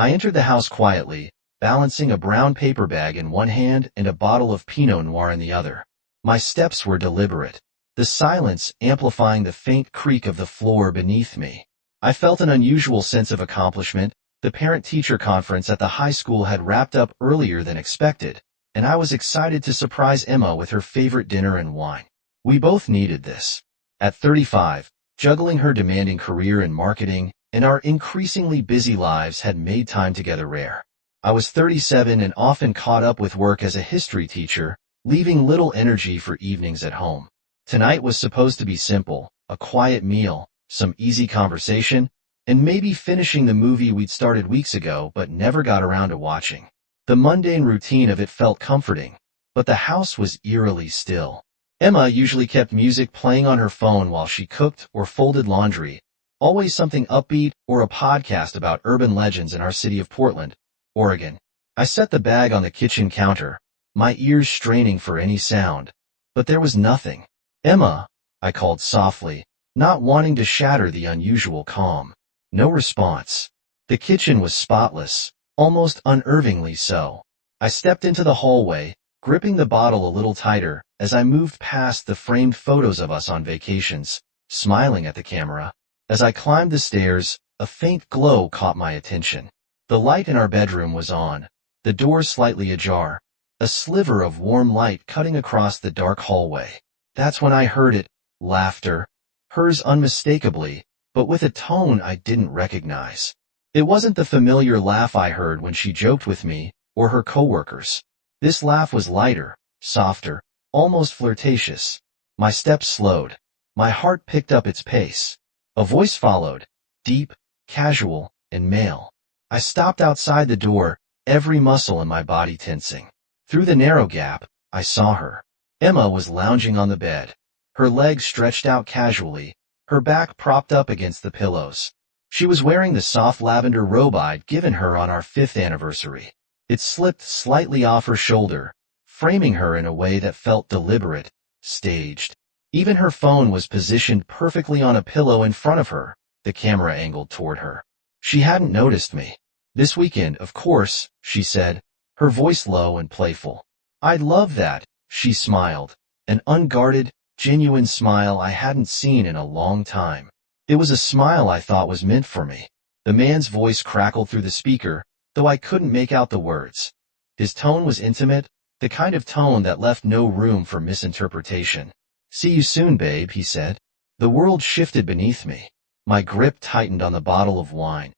I entered the house quietly, balancing a brown paper bag in one hand and a bottle of Pinot Noir in the other. My steps were deliberate, the silence amplifying the faint creak of the floor beneath me. I felt an unusual sense of accomplishment. The parent-teacher conference at the high school had wrapped up earlier than expected, and I was excited to surprise Emma with her favorite dinner and wine. We both needed this. At 35, juggling her demanding career in marketing and our increasingly busy lives had made time together rare. I was 37 and often caught up with work as a history teacher, leaving little energy for evenings at home. Tonight was supposed to be simple, a quiet meal, some easy conversation, and maybe finishing the movie we'd started weeks ago but never got around to watching. The mundane routine of it felt comforting, but the house was eerily still. Emma usually kept music playing on her phone while she cooked or folded laundry, always something upbeat or a podcast about urban legends in our city of Portland, Oregon. I set the bag on the kitchen counter, my ears straining for any sound, but there was nothing. "Emma," I called softly, not wanting to shatter the unusual calm. No response. The kitchen was spotless, almost unnervingly so. I stepped into the hallway, gripping the bottle a little tighter as I moved past the framed photos of us on vacations, smiling at the camera. As I climbed the stairs, a faint glow caught my attention. The light in our bedroom was on, the door slightly ajar, a sliver of warm light cutting across the dark hallway. That's when I heard it, laughter, hers unmistakably, but with a tone I didn't recognize. It wasn't the familiar laugh I heard when she joked with me or her coworkers. This laugh was lighter, softer, almost flirtatious. My steps slowed. My heart picked up its pace. A voice followed, deep, casual, and male. I stopped outside the door, every muscle in my body tensing. Through the narrow gap, I saw her. Emma was lounging on the bed, her legs stretched out casually, her back propped up against the pillows. She was wearing the soft lavender robe I'd given her on our 5th anniversary. It slipped slightly off her shoulder, framing her in a way that felt deliberate, staged. Even her phone was positioned perfectly on a pillow in front of her, the camera angled toward her. She hadn't noticed me. "This weekend, of course," she said, her voice low and playful. "I'd love that," she smiled, an unguarded, genuine smile I hadn't seen in a long time. It was a smile I thought was meant for me. The man's voice crackled through the speaker, though I couldn't make out the words. His tone was intimate, the kind of tone that left no room for misinterpretation. "See you soon, babe," he said. The world shifted beneath me. My grip tightened on the bottle of wine,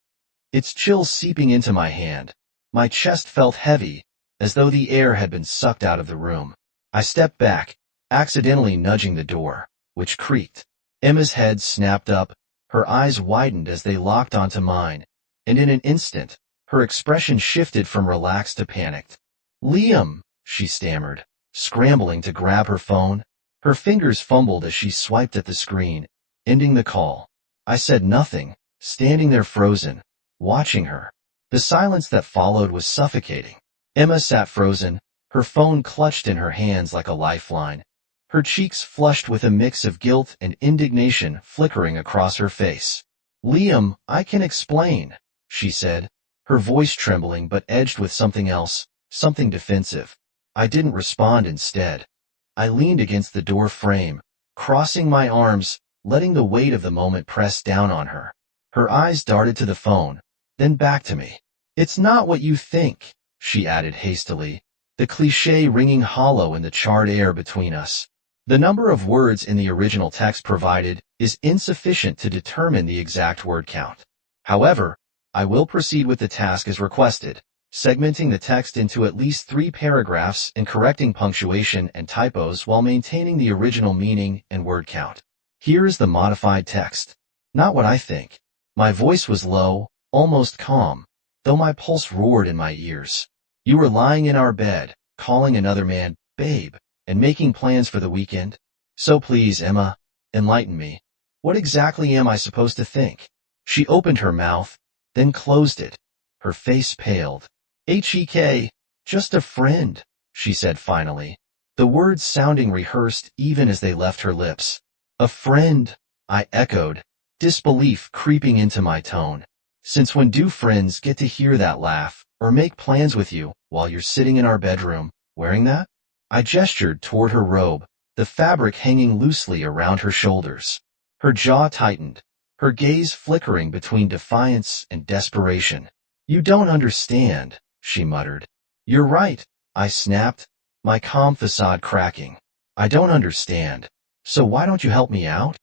its chill seeping into my hand. My chest felt heavy, as though the air had been sucked out of the room. I stepped back, accidentally nudging the door, which creaked. Emma's head snapped up, her eyes widened as they locked onto mine, and in an instant, her expression shifted from relaxed to panicked. "Liam," she stammered, scrambling to grab her phone. Her fingers fumbled as she swiped at the screen, ending the call. I said nothing, standing there frozen, watching her. The silence that followed was suffocating. Emma sat frozen, her phone clutched in her hands like a lifeline, her cheeks flushed with a mix of guilt and indignation flickering across her face. "Liam, I can explain," she said, her voice trembling but edged with something else, something defensive. I didn't respond instead. I leaned against the door frame, crossing my arms, letting the weight of the moment press down on her. Her eyes darted to the phone, then back to me. "It's not what you think," she added hastily, the cliché ringing hollow in the charred air between us. The number of words in the original text provided is insufficient to determine the exact word count. However, I will proceed with the task as requested, segmenting the text into at least 3 paragraphs and correcting punctuation and typos while maintaining the original meaning and word count. Here is the modified text. Not what I think. My voice was low, almost calm, though my pulse roared in my ears. "You were lying in our bed, calling another man, babe, and making plans for the weekend. So please, Emma, enlighten me. What exactly am I supposed to think?" She opened her mouth, then closed it. Her face paled. "Heck, just a friend," she said finally, the words sounding rehearsed even as they left her lips. "A friend," I echoed, disbelief creeping into my tone. Since when do friends get to hear that laugh or make plans with you while you're sitting in our bedroom, wearing that? I gestured toward her robe, the fabric hanging loosely around her shoulders. Her jaw tightened, her gaze flickering between defiance and desperation. You don't understand, she muttered. You're right, I snapped, my calm facade cracking. I don't understand. So why don't you help me out?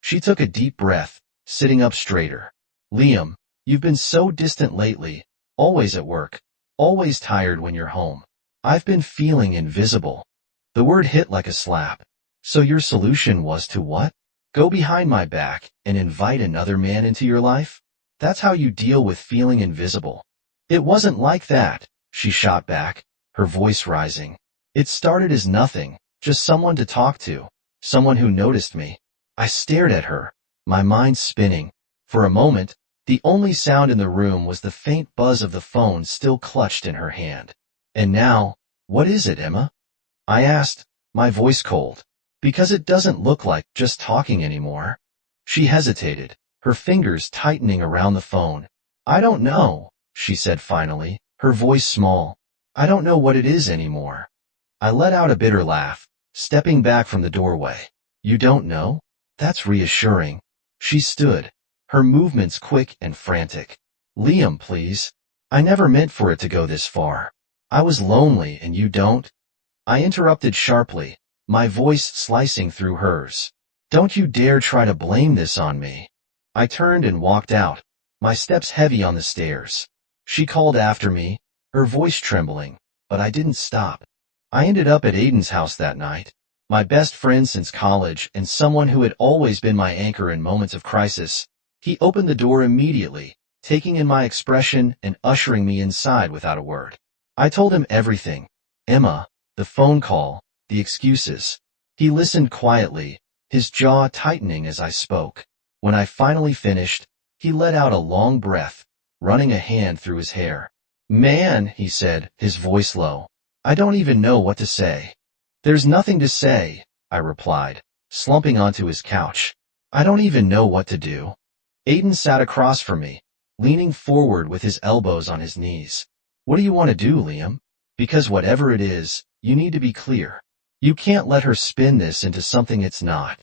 She took a deep breath, sitting up straighter. Liam, you've been so distant lately, always at work, always tired when you're home. I've been feeling invisible. The word hit like a slap. So your solution was to what? Go behind my back and invite another man into your life? That's how you deal with feeling invisible. It wasn't like that, she shot back, her voice rising. It started as nothing, just someone to talk to, someone who noticed me. I stared at her, my mind spinning. For a moment, the only sound in the room was the faint buzz of the phone still clutched in her hand. And now, what is it, Emma? I asked, my voice cold. Because it doesn't look like just talking anymore. She hesitated, her fingers tightening around the phone. I don't know, she said finally, her voice small. I don't know what it is anymore. I let out a bitter laugh, stepping back from the doorway. You don't know? That's reassuring. She stood, her movements quick and frantic. Liam, please. I never meant for it to go this far. I was lonely and you don't? I interrupted sharply, my voice slicing through hers. Don't you dare try to blame this on me. I turned and walked out, my steps heavy on the stairs. She called after me, her voice trembling, but I didn't stop. I ended up at Aiden's house that night, my best friend since college and someone who had always been my anchor in moments of crisis. He opened the door immediately, taking in my expression and ushering me inside without a word. I told him everything. Emma, the phone call, the excuses. He listened quietly, his jaw tightening as I spoke. When I finally finished, he let out a long breath, running a hand through his hair. Man, he said, his voice low. I don't even know what to say. There's nothing to say, I replied, slumping onto his couch. I don't even know what to do. Aiden sat across from me, leaning forward with his elbows on his knees. What do you want to do, Liam? Because whatever it is, you need to be clear. You can't let her spin this into something it's not.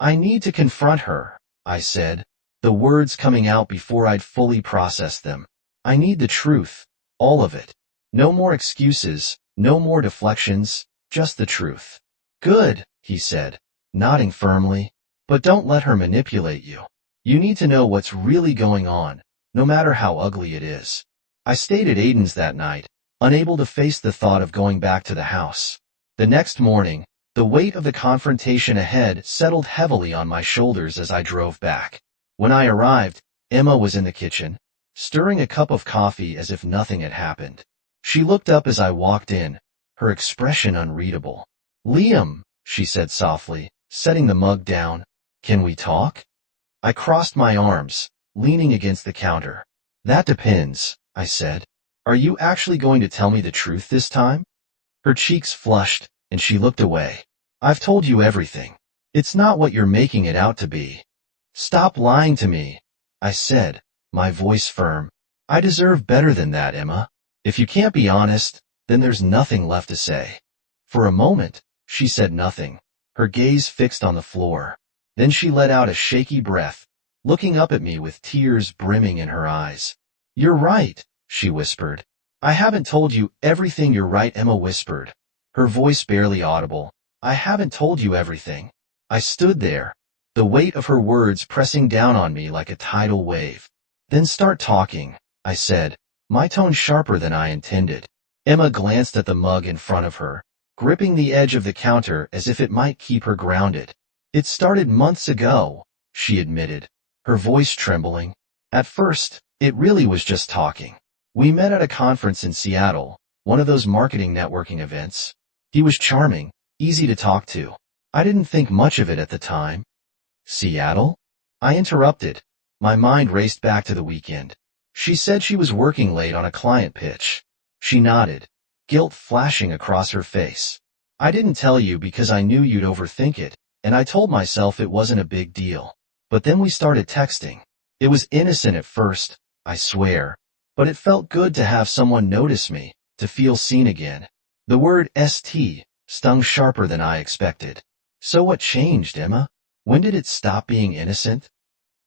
I need to confront her, I said, the words coming out before I'd fully processed them. I need the truth, all of it. No more excuses, no more deflections, just the truth. Good, he said, nodding firmly. But don't let her manipulate you. You need to know what's really going on, no matter how ugly it is. I stayed at Aiden's that night, unable to face the thought of going back to the house. The next morning, the weight of the confrontation ahead settled heavily on my shoulders as I drove back. When I arrived, Emma was in the kitchen, stirring a cup of coffee as if nothing had happened. She looked up as I walked in, her expression unreadable. Liam, she said softly, setting the mug down. Can we talk? I crossed my arms, leaning against the counter. That depends, I said. Are you actually going to tell me the truth this time? Her cheeks flushed, and she looked away. I've told you everything. It's not what you're making it out to be. Stop lying to me, I said, my voice firm. I deserve better than that, Emma. If you can't be honest, then there's nothing left to say. For a moment, she said nothing, her gaze fixed on the floor. Then she let out a shaky breath, looking up at me with tears brimming in her eyes. You're right, she whispered. I haven't told you everything. You're right, Emma whispered, her voice barely audible. I haven't told you everything. I stood there, the weight of her words pressing down on me like a tidal wave. Then start talking, I said, my tone sharper than I intended. Emma glanced at the mug in front of her, gripping the edge of the counter as if it might keep her grounded. It started months ago, she admitted, her voice trembling. At first, it really was just talking. We met at a conference in Seattle, one of those marketing networking events. He was charming, easy to talk to. I didn't think much of it at the time. Seattle? I interrupted. My mind raced back to the weekend. She said she was working late on a client pitch. She nodded, guilt flashing across her face. I didn't tell you because I knew you'd overthink it, and I told myself it wasn't a big deal. But then we started texting. It was innocent at first, I swear. But it felt good to have someone notice me, to feel seen again. The word "st" stung sharper than I expected. So what changed, Emma? When did it stop being innocent?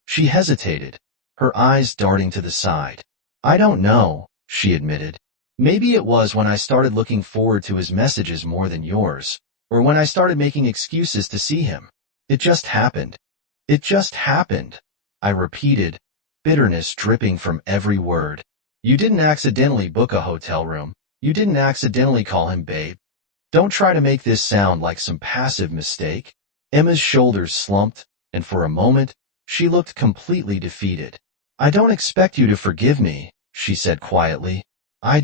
She hesitated, her eyes darting to the side. I don't know, she admitted. Maybe it was when I started looking forward to his messages more than yours, or when I started making excuses to see him. It just happened. It just happened, I repeated, bitterness dripping from every word. You didn't accidentally book a hotel room. You didn't accidentally call him babe. Don't try to make this sound like some passive mistake. Emma's shoulders slumped, and for a moment, she looked completely defeated. I don't expect you to forgive me, she said quietly. I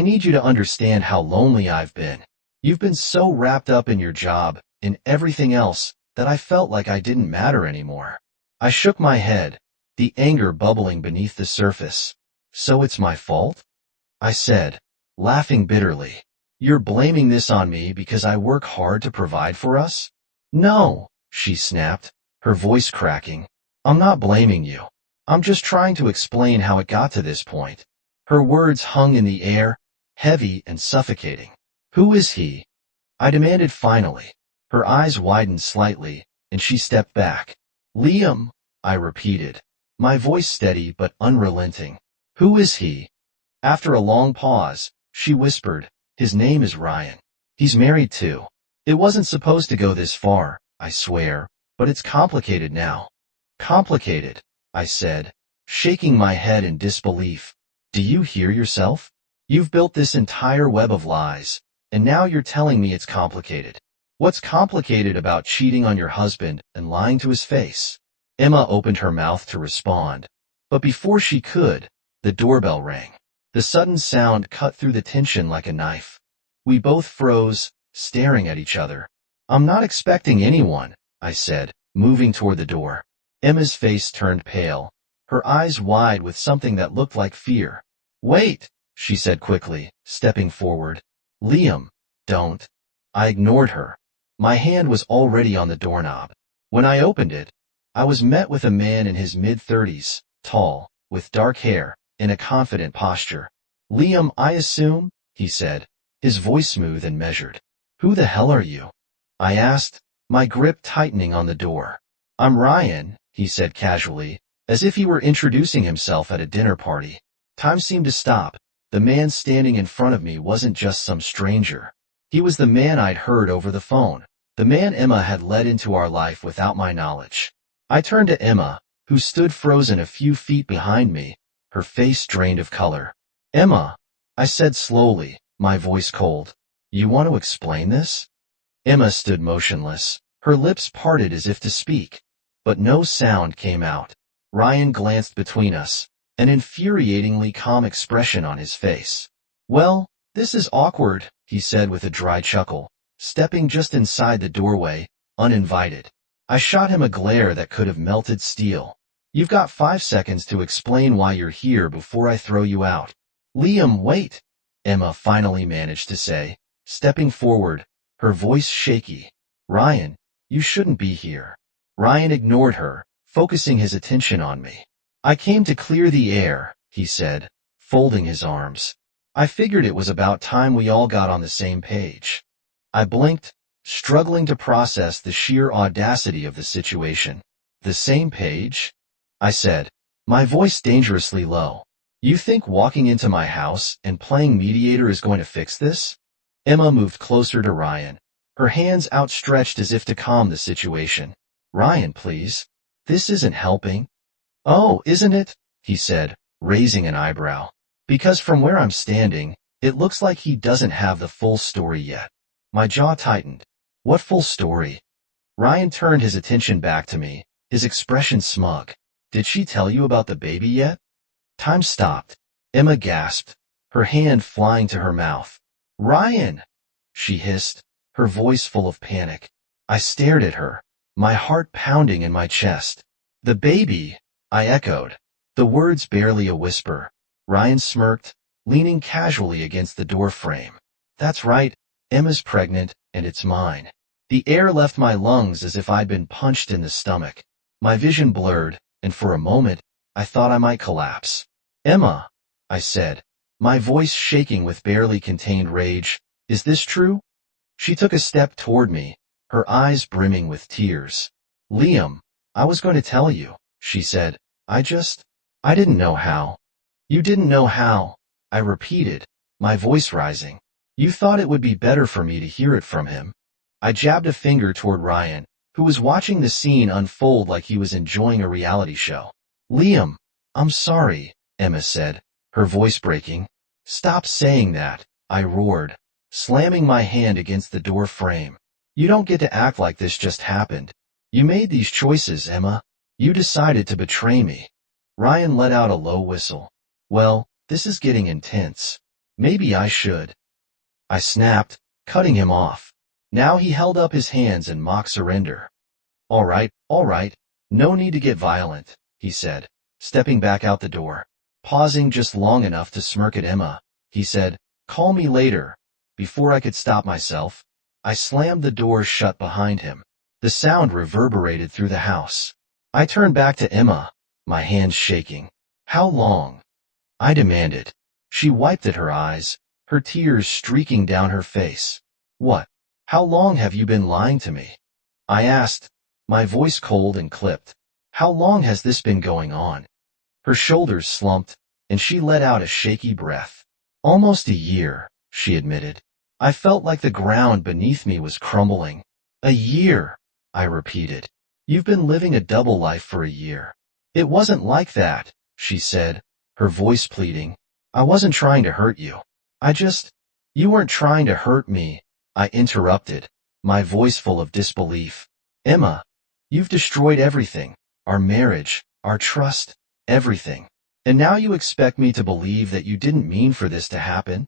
need you to understand how lonely I've been. You've been so wrapped up in your job, in everything else, that I felt like I didn't matter anymore. I shook my head, the anger bubbling beneath the surface. So it's my fault? I said, laughing bitterly. You're blaming this on me because I work hard to provide for us? No, she snapped, her voice cracking. I'm not blaming you. I'm just trying to explain how it got to this point. Her words hung in the air, heavy and suffocating. Who is he? I demanded finally. Her eyes widened slightly, and she stepped back. Liam, I repeated, my voice steady but unrelenting. Who is he? After a long pause, she whispered, his name is Ryan. He's married too. It wasn't supposed to go this far, I swear, but it's complicated now. Complicated, I said, shaking my head in disbelief. Do you hear yourself? You've built this entire web of lies, and now you're telling me it's complicated. What's complicated about cheating on your husband and lying to his face? Emma opened her mouth to respond, but before she could, the doorbell rang. The sudden sound cut through the tension like a knife. We both froze, staring at each other. I'm not expecting anyone, I said, moving toward the door. Emma's face turned pale, her eyes wide with something that looked like fear. Wait, she said quickly, stepping forward. Liam, don't. I ignored her. My hand was already on the doorknob. When I opened it, I was met with a man in his mid-30s, tall, with dark hair, in a confident posture. Liam, I assume, he said, his voice smooth and measured. Who the hell are you? I asked, my grip tightening on the door. I'm Ryan, he said casually, as if he were introducing himself at a dinner party. Time seemed to stop. The man standing in front of me wasn't just some stranger. He was the man I'd heard over the phone, the man Emma had led into our life without my knowledge. I turned to Emma, who stood frozen a few feet behind me, her face drained of color. Emma, I said slowly, my voice cold. You want to explain this? Emma stood motionless, her lips parted as if to speak, but no sound came out. Ryan glanced between us, an infuriatingly calm expression on his face. Well, this is awkward, he said with a dry chuckle, stepping just inside the doorway, uninvited. I shot him a glare that could have melted steel. You've got 5 seconds to explain why you're here before I throw you out. Liam, wait, Emma finally managed to say, stepping forward, her voice shaky. Ryan, you shouldn't be here. Ryan ignored her, focusing his attention on me. I came to clear the air, he said, folding his arms. I figured it was about time we all got on the same page. I blinked, struggling to process the sheer audacity of the situation. The same page? I said, my voice dangerously low. You think walking into my house and playing mediator is going to fix this? Emma moved closer to Ryan, her hands outstretched as if to calm the situation. Ryan, please. This isn't helping. Oh, isn't it? He said, raising an eyebrow. Because from where I'm standing, it looks like he doesn't have the full story yet. My jaw tightened. What full story? Ryan turned his attention back to me, his expression smug. Did she tell you about the baby yet? Time stopped. Emma gasped, her hand flying to her mouth. Ryan! She hissed, her voice full of panic. I stared at her, my heart pounding in my chest. The baby, I echoed, the words barely a whisper. Ryan smirked, leaning casually against the door frame. That's right, Emma's pregnant, and it's mine. The air left my lungs as if I'd been punched in the stomach. My vision blurred, and for a moment, I thought I might collapse. Emma, I said, my voice shaking with barely contained rage, is this true? She took a step toward me, her eyes brimming with tears. Liam, I was going to tell you, she said. I didn't know how. You didn't know how, I repeated, my voice rising. You thought it would be better for me to hear it from him. I jabbed a finger toward Ryan, who was watching the scene unfold like he was enjoying a reality show. Liam, I'm sorry, Emma said, her voice breaking. Stop saying that, I roared, slamming my hand against the door frame. You don't get to act like this just happened. You made these choices, Emma. You decided to betray me. Ryan let out a low whistle. Well, this is getting intense. Maybe I should. I snapped, cutting him off. Now he held up his hands in mock surrender. All right, no need to get violent, he said, stepping back out the door. Pausing just long enough to smirk at Emma, he said, call me later. Before I could stop myself, I slammed the door shut behind him. The sound reverberated through the house. I turned back to Emma, my hands shaking. How long? I demanded. She wiped at her eyes, her tears streaking down her face. What? How long have you been lying to me? I asked, my voice cold and clipped. How long has this been going on? Her shoulders slumped, and she let out a shaky breath. Almost a year, she admitted. I felt like the ground beneath me was crumbling. A year, I repeated. You've been living a double life for a year. It wasn't like that, she said, her voice pleading. I wasn't trying to hurt you. You weren't trying to hurt me, I interrupted, my voice full of disbelief. Emma, you've destroyed everything, our marriage, our trust, everything. And now you expect me to believe that you didn't mean for this to happen?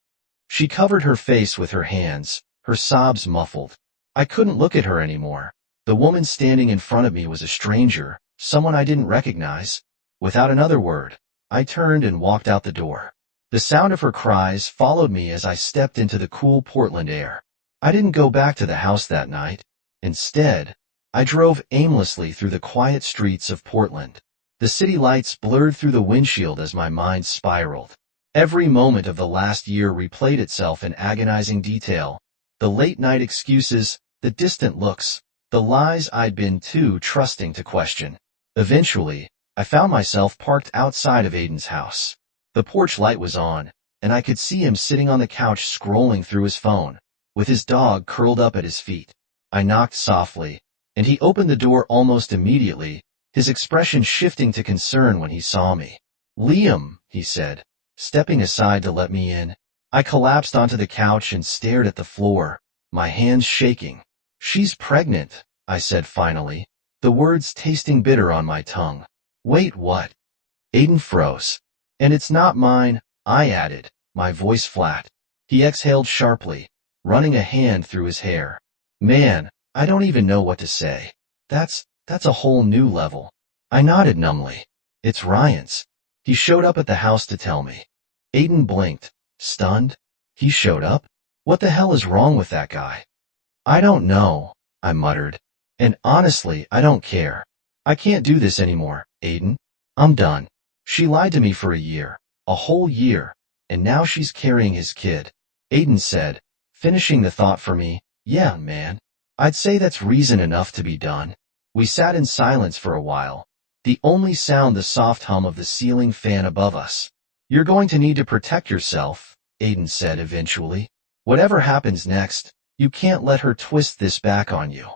She covered her face with her hands, her sobs muffled. I couldn't look at her anymore. The woman standing in front of me was a stranger, someone I didn't recognize. Without another word, I turned and walked out the door. The sound of her cries followed me as I stepped into the cool Portland air. I didn't go back to the house that night. Instead, I drove aimlessly through the quiet streets of Portland. The city lights blurred through the windshield as my mind spiraled. Every moment of the last year replayed itself in agonizing detail. The late-night excuses, the distant looks, the lies I'd been too trusting to question. Eventually, I found myself parked outside of Aiden's house. The porch light was on, and I could see him sitting on the couch scrolling through his phone, with his dog curled up at his feet. I knocked softly, and he opened the door almost immediately, his expression shifting to concern when he saw me. Liam, he said, stepping aside to let me in. I collapsed onto the couch and stared at the floor, my hands shaking. She's pregnant, I said finally, the words tasting bitter on my tongue. Wait, what? Aiden froze. And it's not mine, I added, my voice flat. He exhaled sharply, running a hand through his hair. Man, I don't even know what to say. That's a whole new level. I nodded numbly. It's Ryan's. He showed up at the house to tell me. Aiden blinked, stunned. He showed up? What the hell is wrong with that guy? I don't know, I muttered. And honestly, I don't care. I can't do this anymore, Aiden. I'm done. She lied to me for a year, a whole year, and now she's carrying his kid. Aiden said, finishing the thought for me, yeah, man. I'd say that's reason enough to be done. We sat in silence for a while, the only sound the soft hum of the ceiling fan above us. You're going to need to protect yourself, Aiden said eventually. Whatever happens next, you can't let her twist this back on you.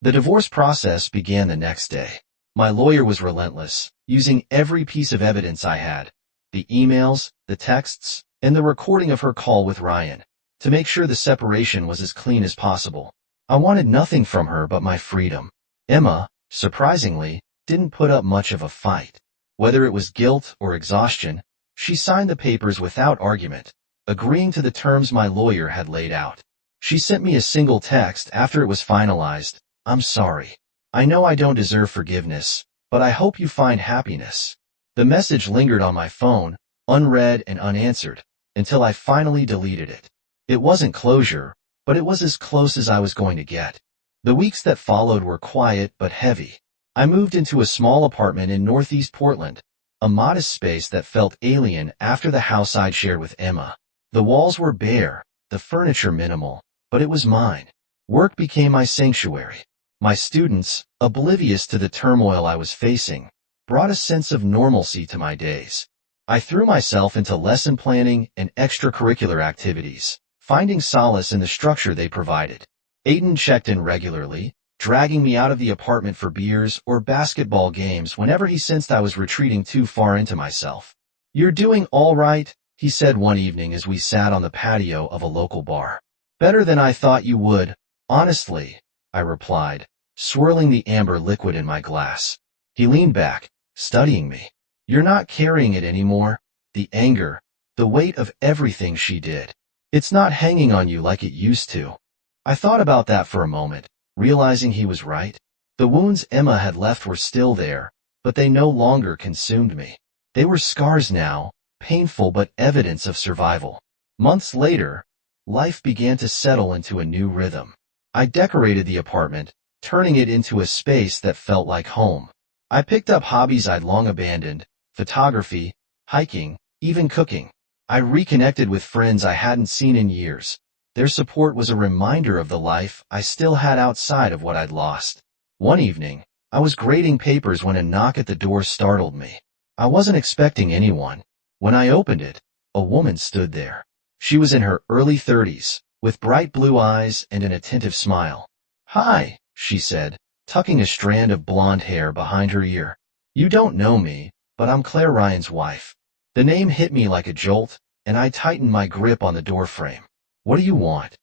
The divorce process began the next day. My lawyer was relentless, using every piece of evidence I had, the emails, the texts, and the recording of her call with Ryan, to make sure the separation was as clean as possible. I wanted nothing from her but my freedom. Emma, surprisingly, didn't put up much of a fight. Whether it was guilt or exhaustion, she signed the papers without argument, agreeing to the terms my lawyer had laid out. She sent me a single text after it was finalized. I'm sorry. I know I don't deserve forgiveness, but I hope you find happiness. The message lingered on my phone, unread and unanswered, until I finally deleted it. It wasn't closure, but it was as close as I was going to get. The weeks that followed were quiet but heavy. I moved into a small apartment in Northeast Portland, a modest space that felt alien after the house I'd shared with Emma. The walls were bare, the furniture minimal, but it was mine. Work became my sanctuary. My students, oblivious to the turmoil I was facing, brought a sense of normalcy to my days. I threw myself into lesson planning and extracurricular activities, finding solace in the structure they provided. Aiden checked in regularly, dragging me out of the apartment for beers or basketball games whenever he sensed I was retreating too far into myself. "You're doing all right," he said one evening as we sat on the patio of a local bar. "Better than I thought you would, honestly," I replied, swirling the amber liquid in my glass. He leaned back, studying me. "You're not carrying it anymore, the anger, the weight of everything she did. It's not hanging on you like it used to." I thought about that for a moment, realizing he was right. The wounds Emma had left were still there, but they no longer consumed me. They were scars now, painful but evidence of survival. Months later, life began to settle into a new rhythm. I decorated the apartment, turning it into a space that felt like home. I picked up hobbies I'd long abandoned: photography, hiking, even cooking. I reconnected with friends I hadn't seen in years. Their support was a reminder of the life I still had outside of what I'd lost. One evening, I was grading papers when a knock at the door startled me. I wasn't expecting anyone. When I opened it, a woman stood there. She was in her early 30s, with bright blue eyes and an attentive smile. "Hi," she said, tucking a strand of blonde hair behind her ear. "You don't know me, but I'm Claire Ryan's wife." The name hit me like a jolt, and I tightened my grip on the doorframe. "What do you want?"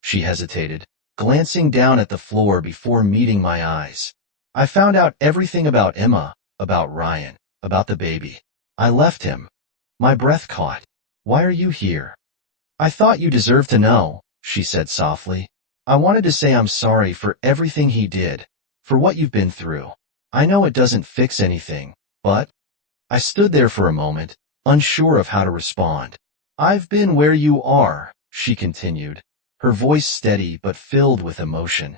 She hesitated, glancing down at the floor before meeting my eyes. "I found out everything about Emma, about Ryan, about the baby. I left him." My breath caught. "Why are you here?" "I thought you deserved to know," she said softly. "I wanted to say I'm sorry for everything he did, for what you've been through. I know it doesn't fix anything, but—" I stood there for a moment, unsure of how to respond. "I've been where you are," she continued, her voice steady but filled with emotion.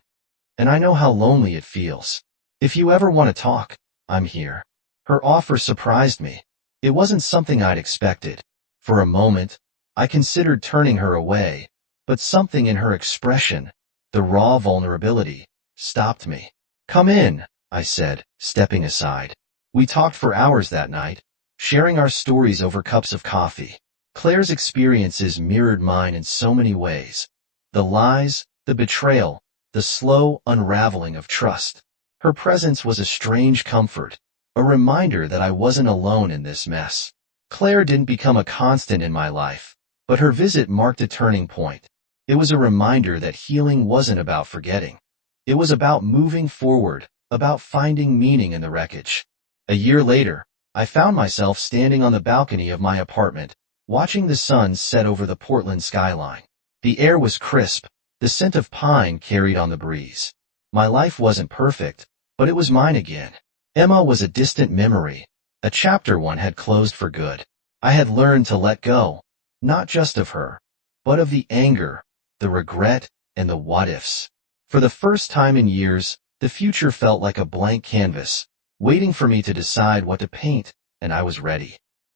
"And I know how lonely it feels. If you ever want to talk, I'm here." Her offer surprised me. It wasn't something I'd expected. For a moment, I considered turning her away, but something in her expression, the raw vulnerability, stopped me. "Come in," I said, stepping aside. We talked for hours that night, sharing our stories over cups of coffee. Claire's experiences mirrored mine in so many ways. The lies, the betrayal, the slow unraveling of trust. Her presence was a strange comfort, a reminder that I wasn't alone in this mess. Claire didn't become a constant in my life, but her visit marked a turning point. It was a reminder that healing wasn't about forgetting. It was about moving forward, about finding meaning in the wreckage. A year later, I found myself standing on the balcony of my apartment, watching the sun set over the Portland skyline. The air was crisp, the scent of pine carried on the breeze. My life wasn't perfect, but it was mine again. Emma was a distant memory, a chapter one had closed for good. I had learned to let go, not just of her, but of the anger, the regret, and the what-ifs. For the first time in years, the future felt like a blank canvas, waiting for me to decide what to paint, and I was ready.